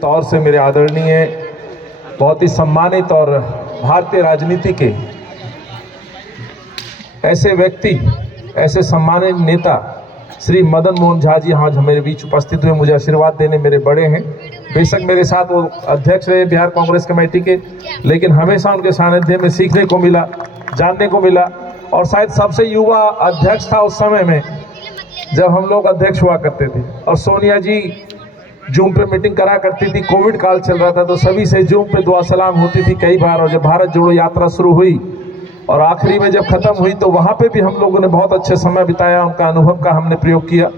तौर से मेरे आदरणीय, बहुत ही सम्मानित और भारतीय राजनीति के ऐसे व्यक्ति, ऐसे सम्मानित नेता श्री मदन मोहन झा जी आज मेरे बीच उपस्थित हुए, मुझे आशीर्वाद देने मेरे बड़े हैं। बेशक मेरे साथ वो अध्यक्ष रहे बिहार कांग्रेस कमेटी के, लेकिन हमेशा उनके सानिध्य में सीखने को मिला, जानने को मिला। और शायद सबसे युवा अध्यक्ष था उस समय में जब हम लोग अध्यक्ष हुआ करते थे, और सोनिया जी जूम पे मीटिंग करा करती थी। कोविड काल चल रहा था तो सभी से जूम पे दुआ सलाम होती थी कई बार। और जब भारत जोड़ो यात्रा शुरू हुई और आखिरी में जब खत्म हुई तो वहां पे भी हम लोगों ने बहुत अच्छे समय बिताया, उनका अनुभव का हमने प्रयोग किया।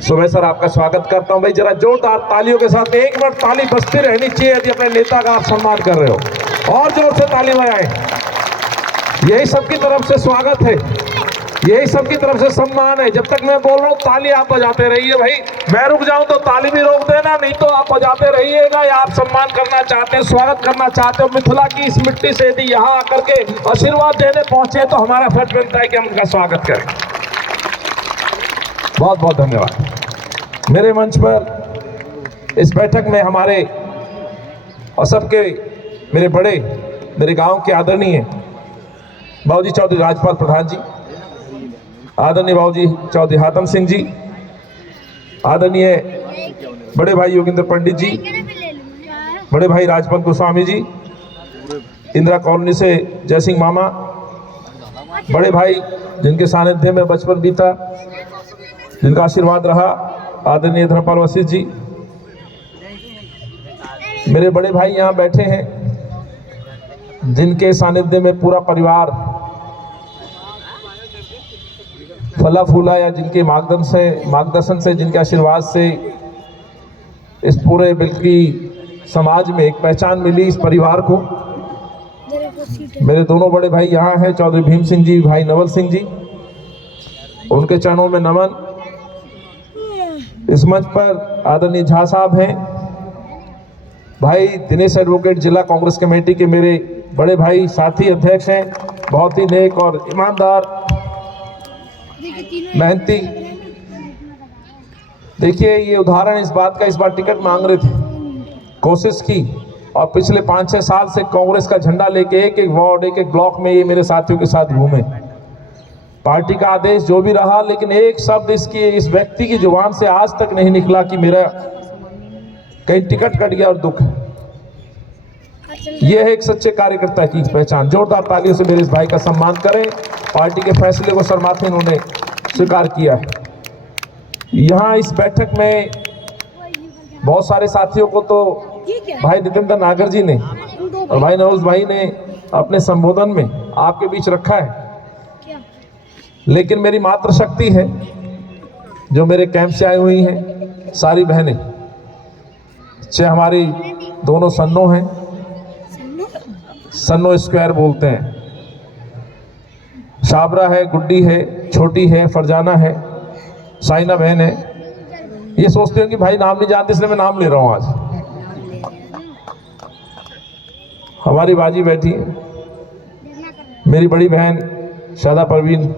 सुबह सर आपका स्वागत करता हूं। भाई जरा जोरदार तालियों के साथ, एक मिनट ताली बजती रहनी चाहिए यदि अपने नेता का आप सम्मान कर रहे हो, और जोर से ताली बजाएं। यही सबकी तरफ से स्वागत है, यही सबकी तरफ से सम्मान है। जब तक मैं बोल रहा हूँ ताली आप बजाते रहिए। भाई मैं रुक जाऊं तो ताली भी रोक देना, नहीं तो आप बजाते रहिएगा। या आप सम्मान करना चाहते हैं, स्वागत करना चाहते हो मिथिला की इस मिट्टी से, यदि यहाँ आकर के आशीर्वाद देने पहुंचे तो हमारा फर्ज बनता है कि हम उनका स्वागत करें। बहुत बहुत धन्यवाद। मेरे मंच पर इस बैठक में हमारे और सबके मेरे बड़े, मेरे गांव के आदरणीय बाबूजी चौधरी राजपाल प्रधान जी, आदरणीय बाबूजी चौधरी हातम सिंह जी, आदरणीय बड़े भाई योगेंद्र पंडित जी, बड़े भाई राजपाल गोस्वामी जी, इंदिरा कॉलोनी से जय सिंह मामा, बड़े भाई जिनके सानिध्य में बचपन बीता, जिनका आशीर्वाद रहा, आदरणीय धर्मपाल वशिष्ठ जी, मेरे बड़े भाई यहाँ बैठे हैं जिनके सानिध्य में पूरा परिवार फला फूला, या जिनके मार्गदर्शन से, जिनके आशीर्वाद से इस पूरे बल्कि समाज में एक पहचान मिली इस परिवार को। मेरे दोनों बड़े भाई यहाँ हैं, चौधरी भीम सिंह जी, भाई नवल सिंह जी, उनके चरणों में नमन। इस मंच पर आदरणीय झा साहब हैं, भाई दिनेश एडवोकेट जिला कांग्रेस कमेटी के मेरे बड़े भाई, साथी अध्यक्ष हैं, बहुत ही नेक और ईमानदार, मेहनती। देखिए ये उदाहरण इस बात का, इस बार टिकट मांग रहे थे, कोशिश की, और पिछले 5-6 साल से कांग्रेस का झंडा लेके एक एक वार्ड, एक एक ब्लॉक में ये मेरे साथियों के साथ घूमे। पार्टी का आदेश जो भी रहा, लेकिन एक शब्द इस व्यक्ति की जुबान से आज तक नहीं निकला कि मेरा कहीं टिकट कट गया और दुख है। यह है एक सच्चे कार्यकर्ता की पहचान। जोरदार तालियों से मेरे इस भाई का सम्मान करें। पार्टी के फैसले को शर्माते इन्होंने स्वीकार किया है। यहाँ इस बैठक में बहुत सारे साथियों को तो भाई नितिन नागर जी ने और भाई नवज भाई ने अपने संबोधन में आपके बीच रखा है, लेकिन मेरी मातृशक्ति है जो मेरे कैंप से आई हुई हैं, सारी बहनें, चाहे हमारी दोनों सन्नो हैं, सन्नो स्क्वायर बोलते हैं, शाबरा है, गुड्डी है, छोटी है, फरजाना है, साइना बहन है। ये सोचते हो कि भाई नाम नहीं जानते इसलिए मैं नाम ले रहा हूं। आज हमारी बाजी बैठी है, मेरी बड़ी बहन शादा परवीन।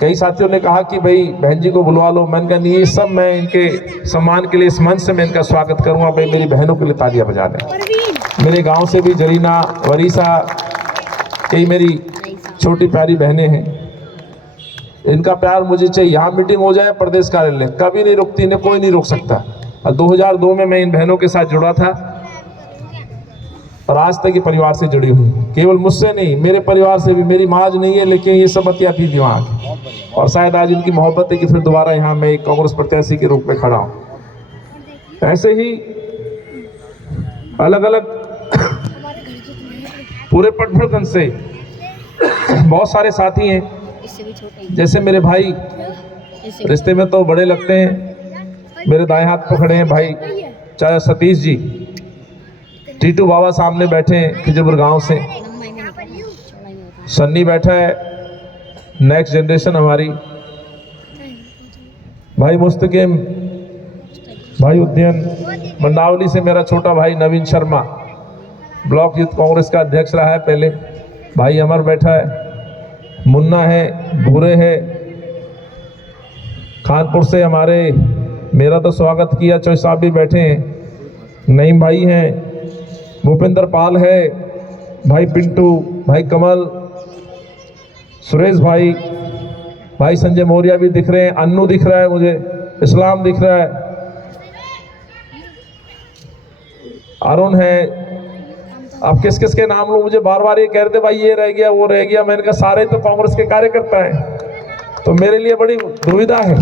कई साथियों ने कहा कि भाई बहन जी को बुलवा लो, मैंने कहा नहीं, ये सब मैं इनके सम्मान के लिए इस मंच से मैं इनका स्वागत करूंगा। भाई मेरी बहनों के लिए तालियां बजा दें। मेरे गांव से भी जरीना, वरीसा, कई मेरी छोटी प्यारी बहनें हैं, इनका प्यार मुझे चाहिए। यहाँ मीटिंग हो जाए प्रदेश कार्यालय, कभी नहीं रुकती, इन्हें कोई नहीं रोक सकता। और 2002 में मैं इन बहनों के साथ जुड़ा था और आज तक ये परिवार से जुड़ी हुई, केवल मुझसे नहीं, मेरे परिवार से भी। मेरी माँ नहीं है, लेकिन ये सब बतिया थी दिमाग, और शायद आज इनकी मोहब्बत है कि फिर दोबारा यहाँ मैं एक कांग्रेस प्रत्याशी के रूप में खड़ा हूँ। ऐसे ही अलग अलग पूरे पटभरगंज से बहुत सारे साथी हैं, जैसे मेरे भाई, रिश्ते में तो बड़े लगते हैं, मेरे दाएं हाथ पर खड़े हैं भाई चाचा सतीश जी, टीटू बाबा सामने बैठे हैं खिजरपुर गांव से, सन्नी बैठा है, नेक्स्ट जनरेशन हमारी, भाई मुस्तकिम, भाई उद्यन, मंडावली से मेरा छोटा भाई नवीन शर्मा, ब्लॉक यूथ कांग्रेस का अध्यक्ष रहा है पहले, भाई अमर बैठा है, मुन्ना है, भूरे है, कानपुर से हमारे मेरा तो स्वागत किया। चौधरी साहब भी बैठे हैं, नईम भाई हैं, भूपेंद्र पाल है, भाई पिंटू, भाई कमल, सुरेश भाई, भाई संजय मौर्य भी दिख रहे हैं, अन्नू दिख रहा है मुझे, इस्लाम दिख रहा है, अरुण है। अब किस किस के नाम लूं? मुझे बार बार ये कह रहे थे भाई ये रह गया वो रह गया। मैंने कहा सारे तो कांग्रेस के कार्यकर्ता हैं, तो मेरे लिए बड़ी दुविधा है।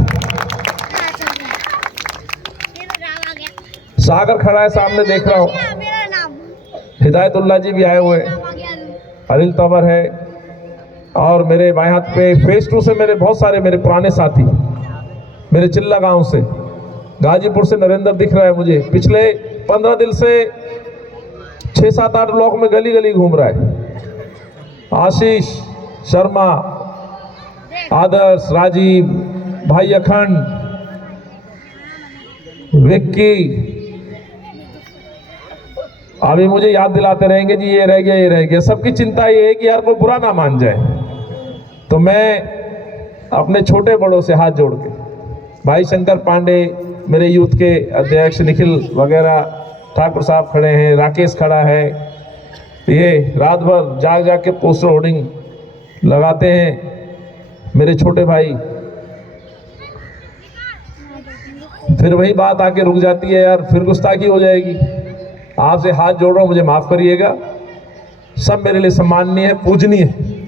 सागर खड़ा है सामने, देख रहा हूँ। हिदायतुल्लाह जी भी आए हुए हैं, अनिल तंवर है, और मेरे बाएं हाथ पे फेज 2 से मेरे बहुत सारे मेरे पुराने साथी, मेरे चिल्ला गांव से, गाजीपुर से नरेंद्र दिख रहा है मुझे। पिछले 15 दिन से 6-7-8 ब्लॉक में गली गली घूम रहा है। आशीष शर्मा, आदर्श, राजीव, भाई अखंड, विक्की, अभी मुझे याद दिलाते रहेंगे जी ये रह गया ये रह गया। सबकी चिंता ये है कि यार कोई बुरा ना मान जाए। तो मैं अपने छोटे बड़ों से हाथ जोड़ के, भाई शंकर पांडे, मेरे यूथ के अध्यक्ष निखिल वगैरह, ठाकुर साहब खड़े हैं, राकेश खड़ा है, ये रात भर जाग जाग के पोस्टर होर्डिंग लगाते हैं मेरे छोटे भाई। फिर वही बात आके रुक जाती है यार, फिर गुस्ताखी हो जाएगी। आपसे हाथ जोड़ रहा हूँ, मुझे माफ करिएगा। सब मेरे लिए सम्माननीय है, पूजनीय है।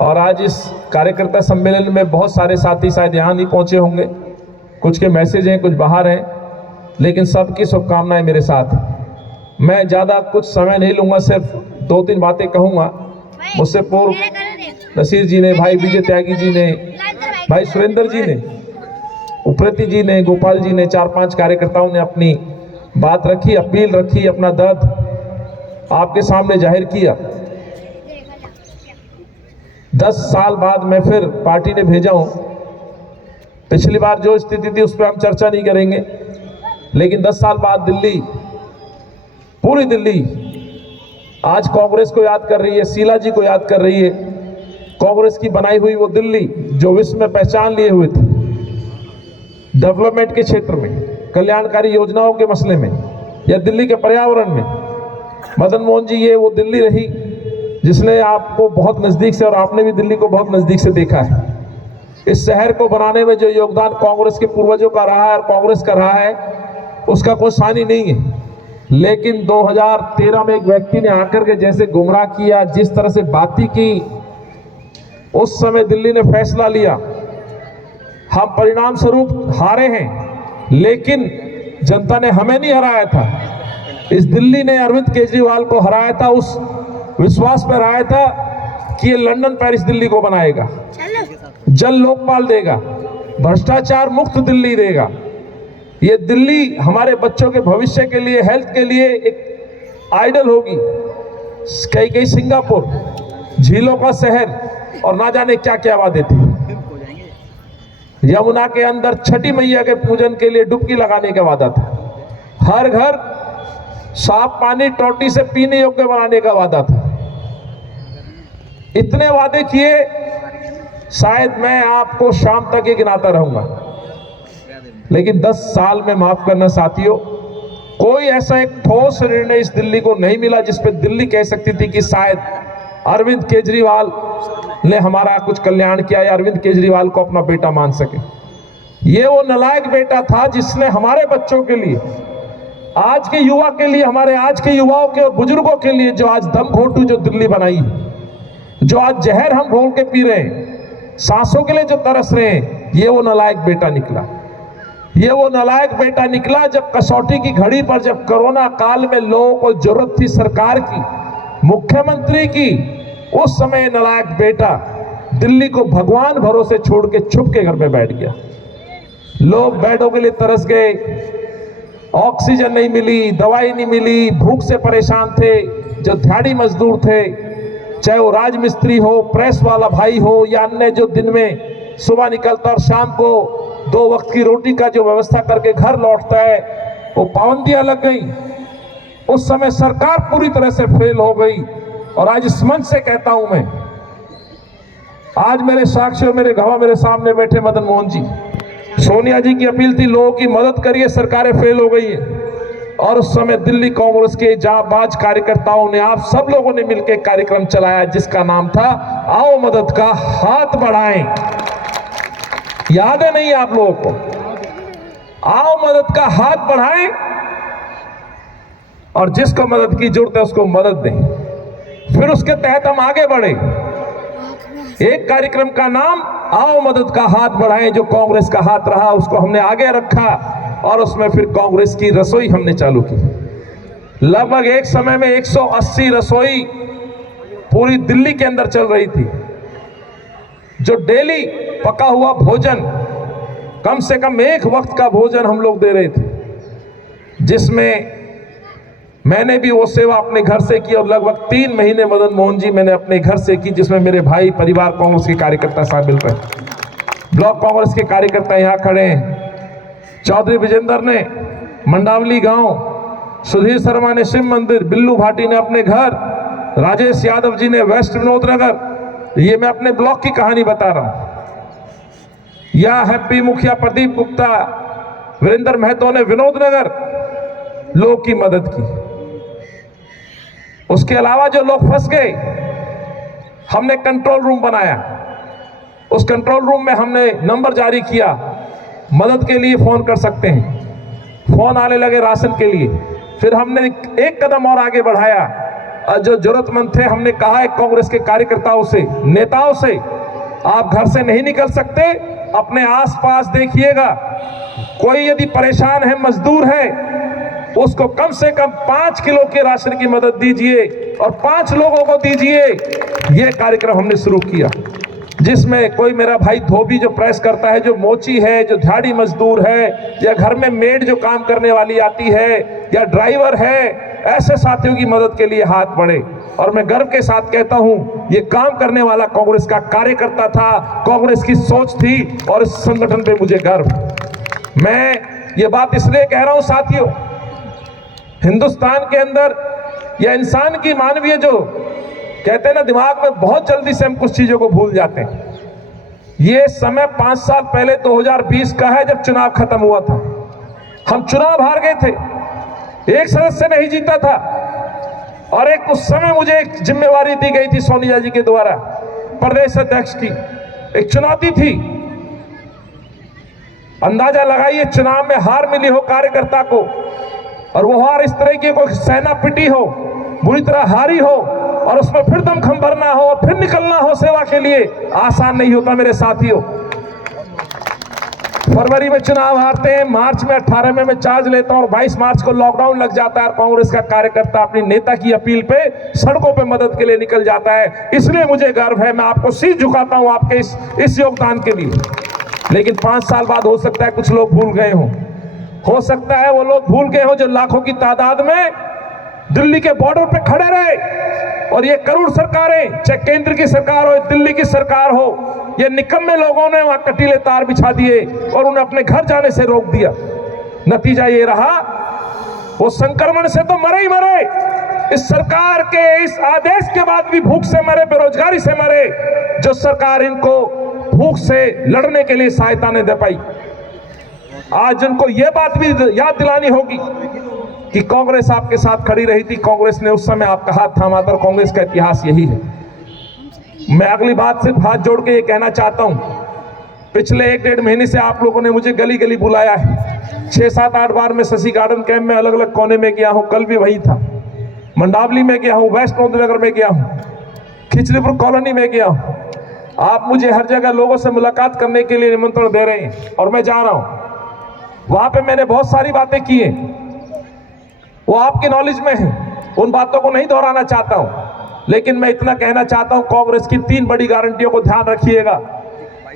और आज इस कार्यकर्ता सम्मेलन में बहुत सारे साथी शायद यहाँ नहीं पहुँचे होंगे, कुछ के मैसेज हैं, कुछ बाहर हैं, लेकिन सबकी शुभकामनाएं मेरे साथ। मैं ज़्यादा कुछ समय नहीं लूँगा, सिर्फ 2-3 बातें कहूँगा। मुझसे पूर्व नसीर जी ने, भाई विजय त्यागी जी ने, भाई सुरेंद्र जी ने, उप्रेती जी ने, गोपाल जी ने, 4-5 कार्यकर्ताओं ने अपनी बात रखी, अपील रखी, अपना दर्द आपके सामने जाहिर किया। 10 साल बाद मैं फिर पार्टी ने भेजा हूं। पिछली बार जो स्थिति थी उस पर हम चर्चा नहीं करेंगे, लेकिन 10 साल बाद दिल्ली, पूरी दिल्ली आज कांग्रेस को याद कर रही है, शीला जी को याद कर रही है। कांग्रेस की बनाई हुई वो दिल्ली जो विश्व में पहचान लिए हुए थी, डेवलपमेंट के क्षेत्र में, कल्याणकारी योजनाओं के मसले में, या दिल्ली के पर्यावरण में। मदन मोहन जी, ये वो दिल्ली रही जिसने आपको बहुत नज़दीक से, और आपने भी दिल्ली को बहुत नज़दीक से देखा है। इस शहर को बनाने में जो योगदान कांग्रेस के पूर्वजों का रहा है और कांग्रेस का रहा है, उसका कोई सानी नहीं है। लेकिन 2013 में एक व्यक्ति ने आकर के जैसे गुमराह किया, जिस तरह से बातें की, उस समय दिल्ली ने फैसला लिया। हम परिणाम स्वरूप हारे हैं, लेकिन जनता ने हमें नहीं हराया था। इस दिल्ली ने अरविंद केजरीवाल को हराया था, उस विश्वास पर हराया था कि ये लंदन पेरिस दिल्ली को बनाएगा, जल लोकपाल देगा, भ्रष्टाचार मुक्त दिल्ली देगा। ये दिल्ली हमारे बच्चों के भविष्य के लिए, हेल्थ के लिए एक आइडल होगी। कई सिंगापुर, झीलों का शहर, और ना जाने क्या क्या वादे थे। यमुना के अंदर छठी मैया के पूजन के लिए डुबकी लगाने का वादा था। हर घर साफ पानी टोटी से पीने योग्य बनाने का वादा था। इतने वादे किए, शायद मैं आपको शाम तक ही गिनाता रहूंगा, लेकिन 10 साल में, माफ करना साथियों, कोई ऐसा एक ठोस निर्णय इस दिल्ली को नहीं मिला जिस पे दिल्ली कह सकती थी कि शायद अरविंद केजरीवाल ने हमारा कुछ कल्याण किया, या अरविंद केजरीवाल को अपना बेटा मान सके। ये वो नालायक बेटा था जिसने हमारे बच्चों के लिए, आज के युवा के लिए, हमारे आज के युवाओं के और बुजुर्गों के लिए, जो आज दम घोटू जो दिल्ली बनाई, जो आज जहर हम घोल के पी रहे हैं, सांसों के लिए जो तरस रहे हैं, ये वो नालायक बेटा निकला। ये वो नालायक बेटा निकला जब कसौटी की घड़ी पर, जब कोरोना काल में लोगों को जरूरत थी सरकार की, मुख्यमंत्री की, उस समय नालायक बेटा दिल्ली को भगवान भरोसे छोड़ के छुप के घर में बैठ गया। लोग बेडों के लिए तरस गए, ऑक्सीजन नहीं मिली, दवाई नहीं मिली, भूख से परेशान थे। जो दिहाड़ी मजदूर थे, चाहे वो राजमिस्त्री हो, प्रेस वाला भाई हो, या अन्य जो दिन में सुबह निकलता और शाम को 2 वक्त की रोटी का जो व्यवस्था करके घर लौटता है, वो पाबंदियां लग गई। उस समय सरकार पूरी तरह से फेल हो गई। और आज इस मंच से कहता हूं मैं, आज मेरे साक्षी और मेरे गवाह मेरे सामने बैठे मदन मोहन जी, सोनिया जी की अपील थी लोगों की मदद करिए, सरकारें फेल हो गई है। और उस समय दिल्ली कांग्रेस के जाबाज कार्यकर्ताओं ने, आप सब लोगों ने मिलकर एक कार्यक्रम चलाया जिसका नाम था आओ मदद का हाथ बढ़ाएं। याद है नहीं आप लोगों को? आओ मदद का हाथ बढ़ाएं और जिसको मदद की जरूरत है उसको मदद दें। फिर उसके तहत हम आगे बढ़े। एक कार्यक्रम का नाम आओ मदद का हाथ बढ़ाएं, जो कांग्रेस का हाथ रहा उसको हमने आगे रखा और उसमें फिर कांग्रेस की रसोई हमने चालू की। लगभग एक समय में 180 रसोई पूरी दिल्ली के अंदर चल रही थी, जो डेली पका हुआ भोजन, कम से कम एक वक्त का भोजन हम लोग दे रहे थे, जिसमें मैंने भी वो सेवा अपने घर से की और लगभग 3 महीने मदन मोहन जी मैंने अपने घर से की, जिसमें मेरे भाई परिवार कांग्रेस के कार्यकर्ता शामिल रहे। ब्लॉक कांग्रेस के कार्यकर्ता यहाँ खड़े हैं, चौधरी विजेंद्र ने मंडावली गांव, सुधीर शर्मा ने शिव मंदिर, बिल्लू भाटी ने अपने घर, राजेश यादव जी ने वेस्ट विनोद नगर। ये मैं अपने ब्लॉक की कहानी बता रहा हूं। या हैप्पी मुखिया प्रदीप गुप्ता, वीरेंद्र महतो ने विनोद नगर लोग की मदद की। उसके अलावा जो लोग फंस गए, हमने कंट्रोल रूम बनाया। उस कंट्रोल रूम में हमने नंबर जारी किया, मदद के लिए फोन कर सकते हैं। फोन आने लगे राशन के लिए। फिर हमने एक कदम और आगे बढ़ाया और जो जरूरतमंद थे हमने कहा है कांग्रेस के कार्यकर्ताओं से, नेताओं से, आप घर से नहीं निकल सकते, अपने आसपास देखिएगा, कोई यदि परेशान है, मजदूर है, उसको कम से कम 5 किलो के राशन की मदद दीजिए और 5 लोगों को दीजिए। यह कार्यक्रम हमने शुरू किया, जिसमें कोई मेरा भाई धोबी जो प्रेस करता है, जो मोची है, जो दिहाड़ी मजदूर है, या घर में मेड जो काम करने वाली आती है, या ड्राइवर है, ऐसे साथियों की मदद के लिए हाथ बढ़े। और मैं गर्व के साथ कहता हूं, ये काम करने वाला कांग्रेस का कार्यकर्ता था, कांग्रेस की सोच थी और इस संगठन पे मुझे गर्व। मैं ये बात इसलिए कह रहा हूं साथियों, हिंदुस्तान के अंदर या इंसान की मानवीय जो कहते हैं ना, दिमाग में बहुत जल्दी से हम कुछ चीजों को भूल जाते हैं। ये समय 5 साल पहले 2020 का है, जब चुनाव खत्म हुआ था। हम चुनाव हार गए थे, एक सदस्य नहीं जीता था और एक उस समय मुझे एक जिम्मेवारी दी गई थी सोनिया जी के द्वारा, प्रदेश अध्यक्ष की। एक चुनौती थी। अंदाजा लगाइए, चुनाव में हार मिली हो कार्यकर्ता को, और वो हार इस तरह की कोई सेना पिटी हो, बुरी तरह हारी हो और उसमें फिर दमखम भरना हो और फिर निकलना हो सेवा के लिए, आसान नहीं होता मेरे साथियों। फरवरी में चुनाव हारते हैं, मार्च में 18 में मैं चार्ज लेता हूं और 22 मार्च को लॉकडाउन लग जाता है और कांग्रेस का कार्यकर्ता अपनी नेता की अपील पे सड़कों पे मदद के लिए निकल जाता है। इसलिए मुझे गर्व है, मैं आपको शीश झुकाता हूं आपके इस योगदान के लिए। लेकिन 5 साल बाद हो सकता है कुछ लोग भूल गए हों, हो सकता है वो लोग भूल गए हो जो लाखों की तादाद में दिल्ली के बॉर्डर पे खड़े रहे। और ये करोड़ सरकारें, चाहे केंद्र की सरकार हो, दिल्ली की सरकार हो, ये निकम्मे लोगों ने वहां कटीले तार बिछा दिए और उन्हें अपने घर जाने से रोक दिया। नतीजा ये रहा, वो संक्रमण से तो मरे ही मरे, इस सरकार के इस आदेश के बाद भी भूख से मरे, बेरोजगारी से मरे, जो सरकार इनको भूख से लड़ने के लिए सहायता नहीं दे पाई। आज उनको ये बात भी याद दिलानी होगी कि कांग्रेस आपके साथ खड़ी रही थी, कांग्रेस ने उस समय आपका हाथ थामा था और कांग्रेस का इतिहास यही है। मैं अगली बात से हाथ जोड़ के ये कहना चाहता हूं, पिछले 1-1.5 महीने से आप लोगों ने मुझे गली गली बुलाया है। 6-7-8 बार मैं शशि गार्डन कैंप में अलग अलग कोने में गया हूं, कल भी वही था। मंडावली में गया हूं, वेस्ट नगर में गया हूं, खिचड़ीपुर कॉलोनी में गया हूं। आप मुझे हर जगह लोगों से मुलाकात करने के लिए निमंत्रण दे रहे हैं और मैं जा रहा हूं। वहां पे मैंने बहुत सारी बातें की हैं, वो आपकी नॉलेज में है, उन बातों को नहीं दोहराना चाहता हूं। लेकिन मैं इतना कहना चाहता हूं, कांग्रेस की 3 बड़ी गारंटियों को ध्यान रखिएगा।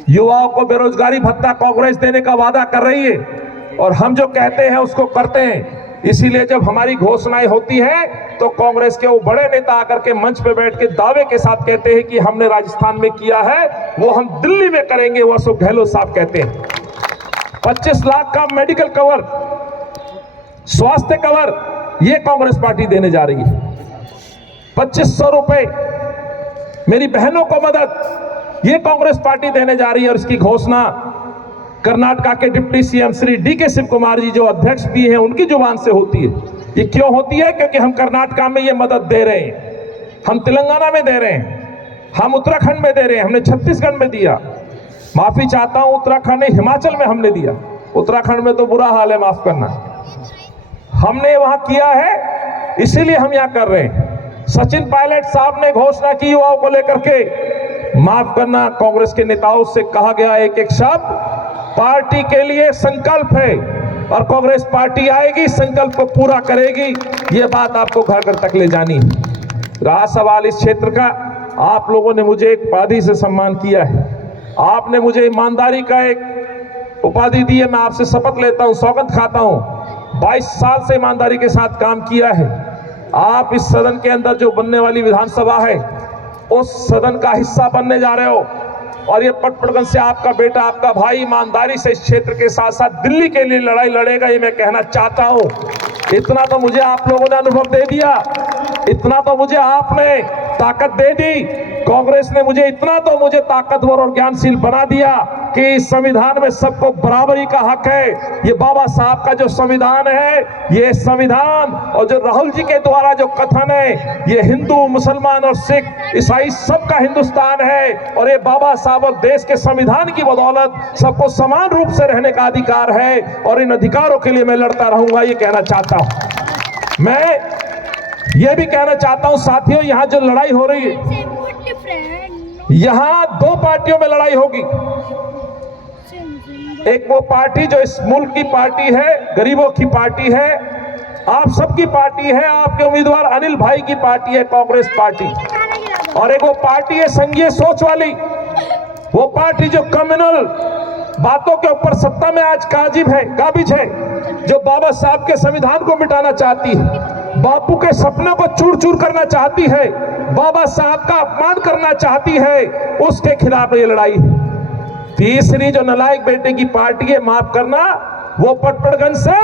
युवाओं को बेरोजगारी भत्ता कांग्रेस देने का वादा कर रही है और हम जो कहते हैं उसको करते हैं। इसीलिए जब हमारी घोषणाएं होती हैं तो कांग्रेस के वो बड़े नेता आकर के मंच पे बैठ के दावे के साथ कहते हैं कि हमने राजस्थान में किया है, वो हम दिल्ली में करेंगे, वो अशोक गहलोत साहब कहते हैं। 25 लाख का मेडिकल कवर, स्वास्थ्य कवर, ये कांग्रेस पार्टी देने जा रही है। 2500 रुपए मेरी बहनों को मदद, ये कांग्रेस पार्टी देने जा रही है और इसकी घोषणा कर्नाटका के deputy CM Shri DK Shiva Kumar ji जो अध्यक्ष भी हैं, उनकी जुबान से होती है। ये क्यों होती है? क्योंकि हम कर्नाटका में ये मदद दे रहे हैं, हम तेलंगाना में दे रहे हैं, हम उत्तराखंड में दे रहे हैं, हमने छत्तीसगढ़ में दिया, माफी चाहता हूं उत्तराखंड नहीं, हिमाचल में हमने दिया, उत्तराखंड में तो बुरा हाल है, माफ करना, हमने वहां किया है, इसीलिए हम यहां कर रहे हैं। सचिन पायलट साहब ने घोषणा की युवाओं को लेकर के, माफ करना कांग्रेस के नेताओं से कहा गया एक एक शब्द पार्टी के लिए संकल्प है और कांग्रेस पार्टी आएगी, संकल्प को पूरा करेगी, ये बात आपको घर घर तक ले जानी है। रहा सवाल इस क्षेत्र का, आप लोगों ने मुझे एक उपाधि से सम्मान किया है, आपने मुझे ईमानदारी का एक उपाधि दी है, मैं आपसे शपथ लेता हूं, सौगंध खाता हूं, 22 साल से ईमानदारी के साथ काम किया है। आप इस सदन के अंदर जो बनने वाली विधानसभा है, उस सदन का हिस्सा बनने जा रहे हो और ये पटपड़गंज से आपका बेटा, आपका भाई ईमानदारी से इस क्षेत्र के साथ साथ दिल्ली के लिए लड़ाई लड़ेगा, ये मैं कहना चाहता हूं। इतना तो मुझे आप लोगों ने अनुभव दे दिया, इतना तो मुझे आपने ताकत दे दी, कांग्रेस ने मुझे इतना तो मुझे ताकतवर और ज्ञानशील बना दिया कि इस संविधान में सबको बराबरी का हक है। ये बाबा साहब का जो संविधान है, ये संविधान और जो राहुल जी के द्वारा जो कथन है, ये हिंदू, मुसलमान और सिख, ईसाई सबका हिंदुस्तान है और ये बाबा साहब और देश के संविधान की बदौलत सबको समान रूप से रहने का अधिकार है और इन अधिकारों के लिए मैं लड़ता रहूंगा, ये कहना चाहता हूं। मैं ये भी कहना चाहता हूं साथियों, यहां जो लड़ाई हो रही है, यहां दो पार्टियों में लड़ाई होगी। एक वो पार्टी जो इस मुल्क की पार्टी है, गरीबों की पार्टी है, आप सबकी पार्टी है, आपके उम्मीदवार अनिल भाई की पार्टी है कांग्रेस पार्टी, और एक वो पार्टी है संघीय सोच वाली, वो पार्टी जो कम्युनल बातों के ऊपर सत्ता में आज काबिज है, जो बाबा साहब के संविधान को मिटाना चाहती है, बापू के सपनों को चूर चूर करना चाहती है, बाबा साहब का अपमान करना चाहती है, उसके खिलाफ ये लड़ाई है। तीसरी जो नालायक बेटे की पार्टी है, माफ करना, वो पटपड़गंज से,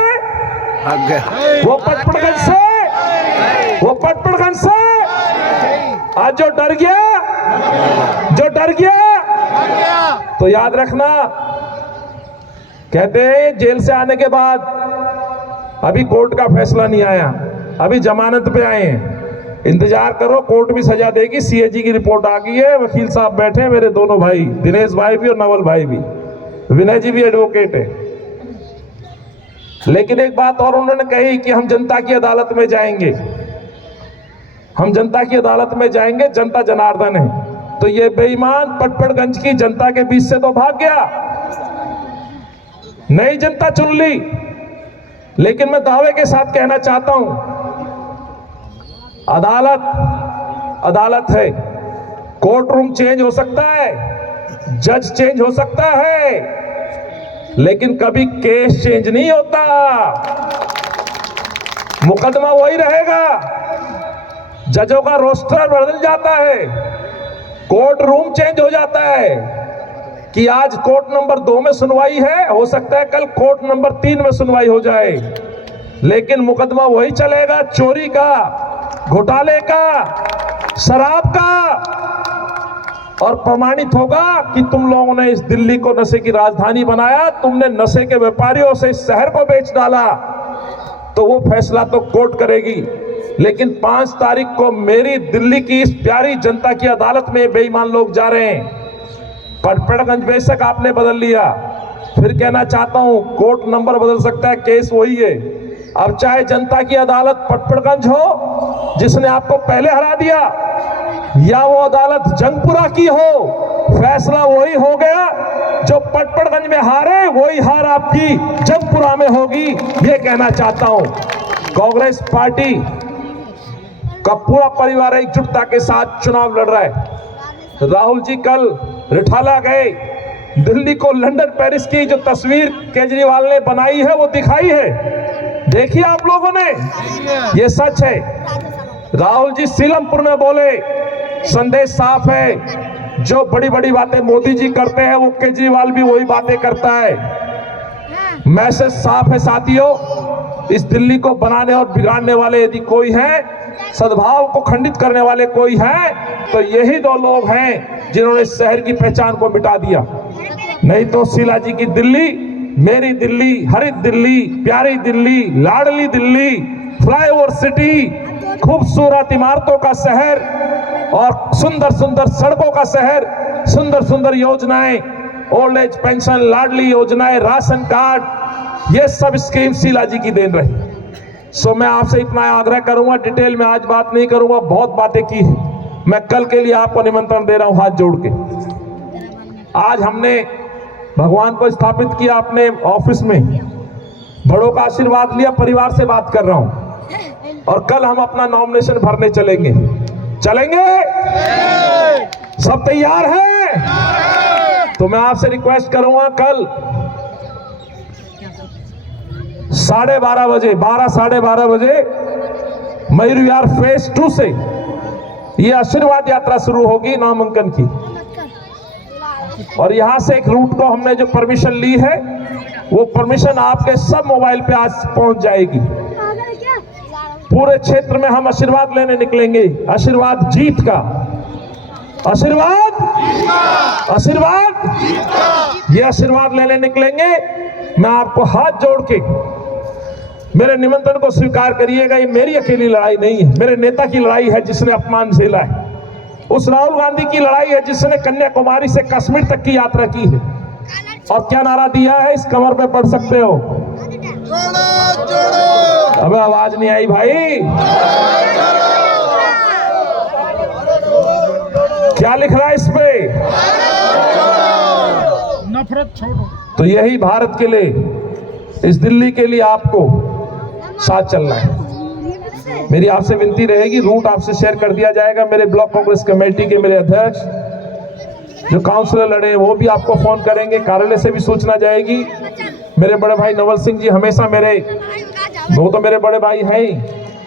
वो पटपड़गंज से, वो पटपड़गंज से आज जो डर गया, तो याद रखना, कहते हैं जेल से आने के बाद अभी कोर्ट का फैसला नहीं आया, अभी जमानत पे आए हैं, इंतजार करो, कोर्ट भी सजा देगी। CAG की रिपोर्ट आ गई है, वकील साहब बैठे हैं, मेरे दोनों भाई, दिनेश भाई भी और नवल भाई भी, विनय जी भी एडवोकेट है। लेकिन एक बात और उन्होंने कही कि हम जनता की अदालत में जाएंगे, हम जनता की अदालत में जाएंगे, जनता जनार्दन है। तो ये बेईमान पटपड़गंज की जनता के बीच से तो भाग गया, नई जनता चुन ली। लेकिन मैं दावे के साथ कहना चाहता हूं, अदालत है, कोर्ट रूम चेंज हो सकता है, जज चेंज हो सकता है, लेकिन कभी केस चेंज नहीं होता, मुकदमा वही रहेगा, जजों का रोस्टर बदल जाता है, कोर्ट रूम चेंज हो जाता है कि आज कोर्ट नंबर 2 में सुनवाई है, हो सकता है कल कोर्ट नंबर 3 में सुनवाई हो जाए, लेकिन मुकदमा वही चलेगा, चोरी का, घोटाले का, शराब का, और प्रमाणित होगा कि तुम लोगों ने इस दिल्ली को नशे की राजधानी बनाया, तुमने नशे के व्यापारियों से इस शहर को बेच डाला, तो वो फैसला तो कोर्ट करेगी। लेकिन 5 तारीख को मेरी दिल्ली की इस प्यारी जनता की अदालत में बेईमान लोग जा रहे हैं। पटपड़गंज बेशक आपने बदल लिया, फिर कहना चाहता हूं कोर्ट नंबर बदल सकता है, केस वही है। अब चाहे जनता की अदालत पटपड़गंज हो जिसने आपको पहले हरा दिया, या वो अदालत जंगपुरा की हो, फैसला वही हो गया, जो पटपड़गंज में हारे वही हार आपकी जंगपुरा में होगी, ये कहना चाहता हूं। कांग्रेस पार्टी का पूरा परिवार एकजुटता के साथ चुनाव लड़ रहा है। राहुल जी कल रिठाला गए, दिल्ली को लंदन पेरिस की जो तस्वीर केजरीवाल ने बनाई है वो दिखाई है, देखिए आप लोगों ने, ये सच है। राहुल जी सीलमपुर में बोले, संदेश साफ है, जो बड़ी बड़ी बातें मोदी जी करते हैं वो केजरीवाल भी वही बातें करता है। मैसेज साफ है साथियों, इस दिल्ली को बनाने और बिगाड़ने वाले यदि कोई है, सद्भाव को खंडित करने वाले कोई है, तो यही 2 लोग हैं जिन्होंने इस शहर की पहचान को मिटा दिया। नहीं तो शीला जी की दिल्ली, मेरी दिल्ली, हरित दिल्ली, प्यारी दिल्ली, लाडली दिल्ली, फ्लाईओवर सिटी, खूबसूरत इमारतों का शहर और सुंदर सुंदर सड़कों का शहर, सुंदर सुंदर योजनाएं, ओल्ड एज पेंशन, लाडली योजनाएं, राशन कार्ड, ये सब स्कीम शीला जी की देन रही। सो मैं आपसे इतना आग्रह करूंगा, डिटेल में आज बात नहीं करूंगा, बहुत बातें की है। मैं कल के लिए आपको निमंत्रण दे रहा हूं हाथ जोड़ के। आज हमने भगवान को स्थापित किया अपने ऑफिस में, बड़ों का आशीर्वाद लिया, परिवार से बात कर रहा हूं, और कल हम अपना नॉमिनेशन भरने चलेंगे। सब तैयार हैं? तो मैं आपसे रिक्वेस्ट करूंगा, कल 12:30 बजे, 12-12:30 बजे मयूर विहार फेज 2 से ये आशीर्वाद यात्रा शुरू होगी नामांकन की। और यहां से एक रूट को हमने जो परमिशन ली है, वो परमिशन आपके सब मोबाइल पे आज पहुंच जाएगी। पूरे क्षेत्र में हम आशीर्वाद लेने निकलेंगे, आशीर्वाद जीत का, आशीर्वाद ये आशीर्वाद लेने निकलेंगे। मैं आपको हाथ जोड़ के मेरे निमंत्रण को स्वीकार करिएगा। ये मेरी अकेली लड़ाई नहीं है, मेरे नेता की लड़ाई है जिसने अपमान झेला है। उस राहुल गांधी की लड़ाई है जिसने कन्याकुमारी से कश्मीर तक की यात्रा की है। और क्या नारा दिया है, इस कमर पे पढ़ सकते हो। अबे आवाज नहीं आई भाई। क्या लिख रहा है इस पे? नफरत छोड़ो। तो यही भारत के लिए, इस दिल्ली के लिए आपको साथ चलना है। मेरी आपसे विनती रहेगी, रूट आपसे शेयर कर दिया जाएगा। मेरे ब्लॉक कांग्रेस कमेटी के मेरे अध्यक्ष, जो काउंसलर लड़े हैं, वो भी आपको फोन करेंगे, कार्यालय से भी सूचना जाएगी। मेरे बड़े भाई नवल सिंह जी हमेशा वो तो मेरे बड़े भाई हैं ही,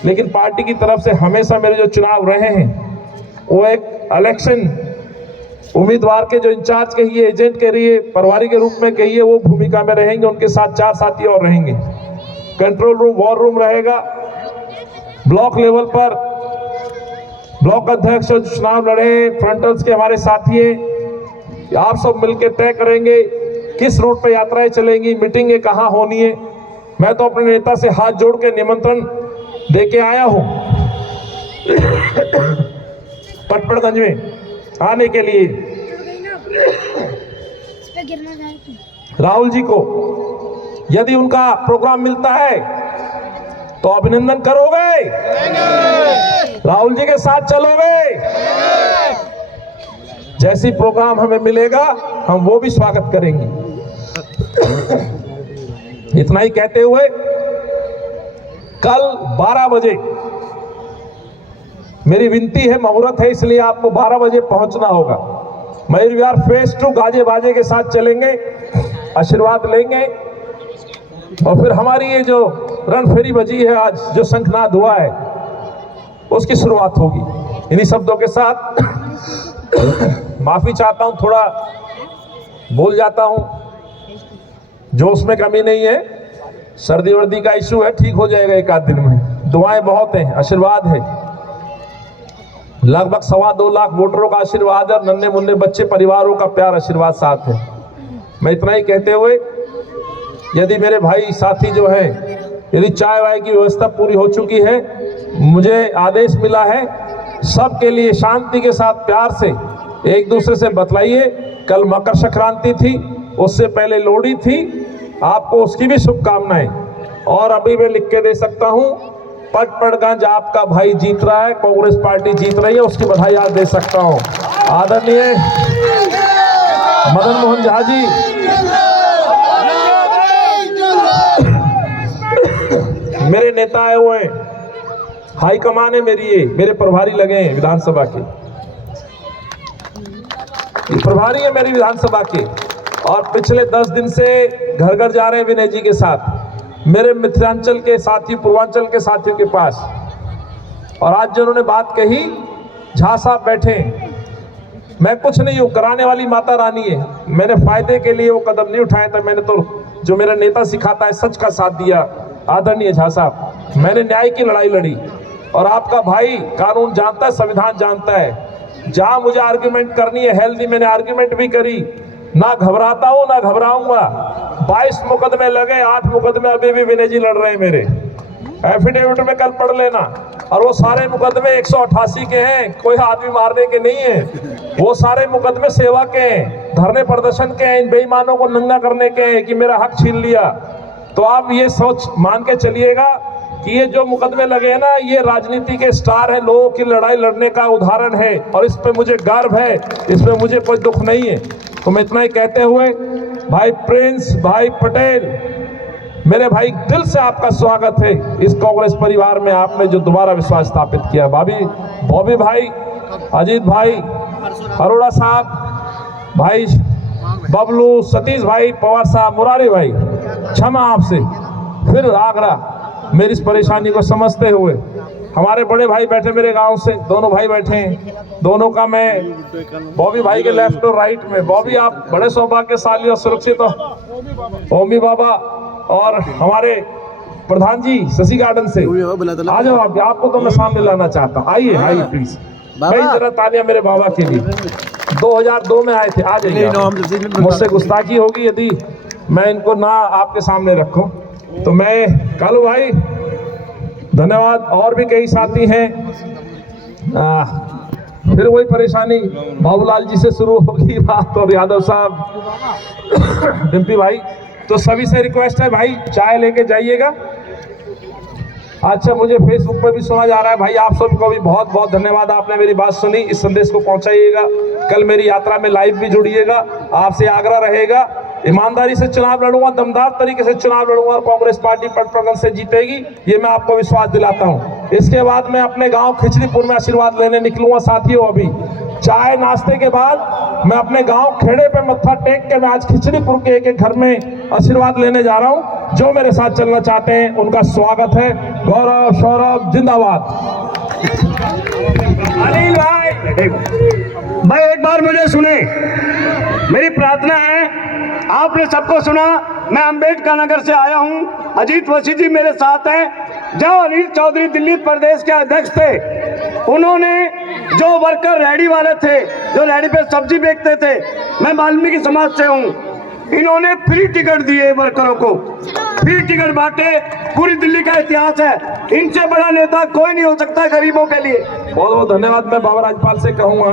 लेकिन पार्टी की तरफ से हमेशा मेरे जो चुनाव रहे हैं, वो एक इलेक्शन उम्मीदवार के जो इंचार्ज कहिए, एजेंट कहिए, प्रभारी के रूप में कहिए, वो भूमिका में रहेंगे। उनके साथ 4 साथी और रहेंगे। कंट्रोल रूम, वॉर रूम रहेगा। ब्लॉक लेवल पर ब्लॉक अध्यक्ष जो चुनाव लड़े, फ्रंटल्स के हमारे साथी हैं, आप सब मिलकर तय करेंगे किस रूट पे यात्राएं चलेंगी, मीटिंगें कहाँ होनी है। मैं तो अपने नेता से हाथ जोड़ के निमंत्रण देके आया हूं पटपड़गंज में आने के लिए। राहुल जी को यदि उनका प्रोग्राम मिलता है तो अभिनंदन करोगे? राहुल जी के साथ चलोगे? जैसी प्रोग्राम हमें मिलेगा हम वो भी स्वागत करेंगे। इतना ही कहते हुए, कल 12 बजे मेरी विनती है, मुहूर्त है, इसलिए आपको 12 बजे पहुंचना होगा। मयूर विहार फेज 2 गाजे बाजे के साथ चलेंगे, आशीर्वाद लेंगे, और फिर हमारी ये जो रणफेरी बजी है आज, जो शंखनाद हुआ है, उसकी शुरुआत होगी। इन्हीं शब्दों के साथ माफी चाहता हूं, थोड़ा बोल जाता हूं, जोश में कमी नहीं है। सर्दी वर्दी का इशू है, ठीक हो जाएगा 1 आध दिन में। दुआएं बहुत हैं, आशीर्वाद है। लगभग 2.25 लाख वोटरों का आशीर्वाद और नन्हे मुन्ने बच्चे परिवारों का प्यार आशीर्वाद साथ है। मैं इतना ही कहते हुए, यदि मेरे भाई साथी जो है, यदि चाय वाय की व्यवस्था पूरी हो चुकी है, मुझे आदेश मिला है सबके लिए शांति के साथ प्यार से एक दूसरे से बतलाइए। कल मकर संक्रांति थी, उससे पहले लोहड़ी थी, आपको उसकी भी शुभकामनाएं। और अभी मैं लिख के दे सकता हूं, पटपड़गंज आपका भाई जीत रहा है, कांग्रेस पार्टी जीत रही है, उसकी बधाई आज दे सकता हूं। आदरणीय मदन मोहन झा जी, मेरे नेता आए हुए हैं, हाई कमान है मेरी, ये मेरे प्रभारी लगे हैं विधानसभा के, प्रभारी है मेरी विधानसभा के, और पिछले 10 दिन से घर घर जा रहे हैं विनय जी के साथ, मेरे मिथिलांचल के साथी, पूर्वांचल के साथियों के पास। और आज जो उन्होंने बात कही, झा साहब बैठे, मैं कुछ नहीं हूँ, कराने वाली माता रानी है। मैंने फायदे के लिए वो कदम नहीं उठाया था, मैंने तो जो मेरा नेता सिखाता है सच का साथ दिया। आदरणीय झा साहब, मैंने न्याय की लड़ाई लड़ी, और आपका भाई कानून जानता है, संविधान जानता है। जहां मुझे आर्ग्यूमेंट करनी है हेल्दी, मैंने आर्ग्यूमेंट भी करी। ना घबराता हूं ना घबराऊंगा। 22 मुकदमे लगे, 8 मुकदमे अभी भी विनय जी लड़ रहे हैं मेरे, एफिडेविट में कल पढ़ लेना। और वो सारे मुकदमे 188 के हैं, कोई आदमी मारने के नहीं है, वो सारे मुकदमे सेवा के हैं, धरने प्रदर्शन के हैं, इन बेईमानों को नंगा करने के हैं कि मेरा हक छीन लिया। तो आप ये सोच मान के चलिएगा कि ये जो मुकदमे लगे हैं ना, ये राजनीति के स्टार है, लोगों की लड़ाई लड़ने का उदाहरण है, और इस पे मुझे गर्व है, इसमें मुझे कोई दुख नहीं है। तो मैं इतना ही कहते हुए, भाई प्रिंस, भाई पटेल, मेरे भाई दिल से आपका स्वागत है इस कांग्रेस परिवार में, आपने जो दोबारा विश्वास स्थापित किया। बॉबी भाई, अजीत भाई, अरोड़ा साहब, भाई बबलू, सतीश भाई, पवार साहब, मुरारी भाई, क्षमा आपसे फिर आगरा मेरी इस परेशानी को समझते हुए। हमारे बड़े भाई बैठे मेरे गांव से, दोनों भाई बैठे हैं, दोनों का मैं बॉबी भाई के लेफ्ट और राइट में। बॉबी आप बड़े सौभाग्यशाली और सुरक्षित हो। ओमी बाबा और हमारे प्रधान जी शशि गार्डन से आ जाओ, आपको तो मैं सामने लाना चाहता हूँ। आइए आइए प्लीज, कई जरा तालियां मेरे बाबा के लिए। 2002 में आए थे, आ जाइए। मुझसे गुस्ताखी होगी यदि मैं इनको ना आपके सामने रखूं। तो मैं कालू भाई धन्यवाद, और भी कई साथी हैं। फिर वही परेशानी बाबूलाल जी से शुरू होगी बात, और यादव साहब, डिम्पी भाई, तो सभी से रिक्वेस्ट है भाई चाय लेके जाइएगा। अच्छा, मुझे फेसबुक पर भी सुना जा रहा है, भाई आप सबको भी बहुत बहुत धन्यवाद, आपने मेरी बात सुनी, इस संदेश को पहुंचाइएगा। कल मेरी यात्रा में लाइव भी जुड़िएगा, आपसे आग्रह रहेगा, ईमानदारी से चुनाव लड़ूंगा, दमदार तरीके से चुनाव लड़ूंगा, और कांग्रेस पार्टी पट से जीतेगी, ये मैं आपको विश्वास दिलाता हूं। इसके बाद मैं अपने गांव खिचड़ीपुर में आशीर्वाद लेने निकलूंगा साथियों। अभी चाय नाश्ते के बाद मैं अपने गांव खेड़े पे मत्था टेक के मैं आज खिचड़ीपुर के एक घर में आशीर्वाद लेने जा रहा हूं। जो मेरे साथ चलना चाहते हैं उनका स्वागत है। गौरव सौरभ जिंदाबाद। अनिल भाई एक बार मुझे सुने, मेरी प्रार्थना है, आपने सबको सुना, मैं अंबेडकर नगर से आया हूं, अजीत वसी जी मेरे साथ हैं। जो अनिल चौधरी दिल्ली प्रदेश के अध्यक्ष थे, उन्होंने जो वर्कर रेहड़ी वाले थे, जो रेहड़ी पे सब्जी बेचते थे, मैं वाल्मीकि समाज से हूं, इन्होंने फ्री टिकट दिए वर्करों को, फ्री टिकट बांटे, पूरी दिल्ली का इतिहास है। इनसे बड़ा नेता कोई नहीं हो सकता गरीबों के लिए। बहुत बहुत धन्यवाद। मैं बाबा राजपाल से कहूंगा